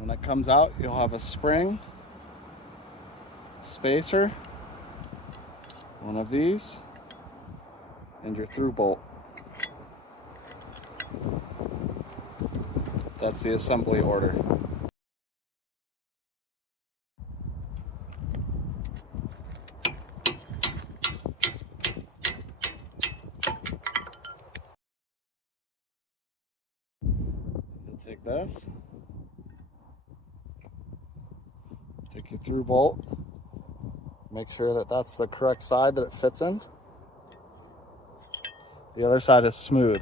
When it comes out, you'll have a spring, spacer, one of these, and your through bolt. That's the assembly order. You'll take this, take your through bolt, make sure that that's the correct side that it fits in. The other side is smooth.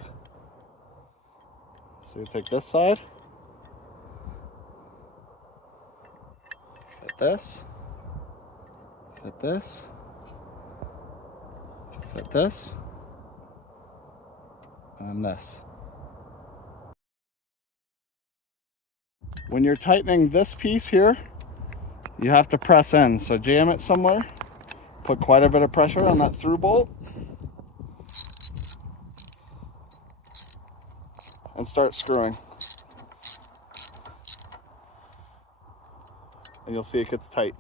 So you take this side, fit this, fit this, fit this, and this. When you're tightening this piece here, you have to press in. So jam it somewhere, put quite a bit of pressure on that through bolt, and start screwing. And you'll see it gets tight.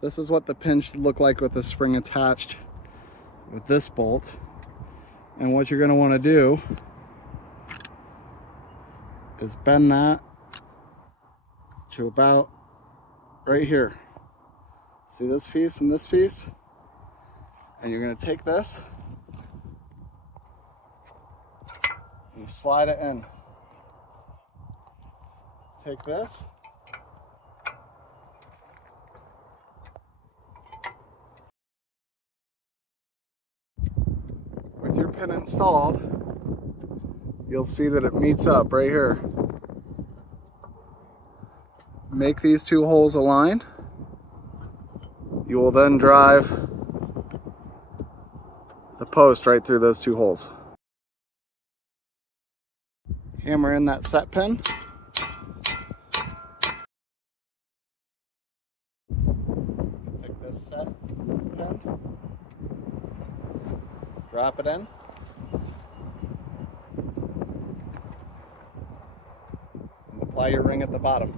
This is what the pin should look like with the spring attached with this bolt. And what you're going to want to do is bend that to about right here. See this piece and this piece? And you're going to take this and you slide it in. Take this, with your pin installed, you'll see that it meets up right here. Make these two holes align. You will then drive the post right through those two holes. Hammer in that set pin. Take this set pin, drop it in, and apply your ring at the bottom.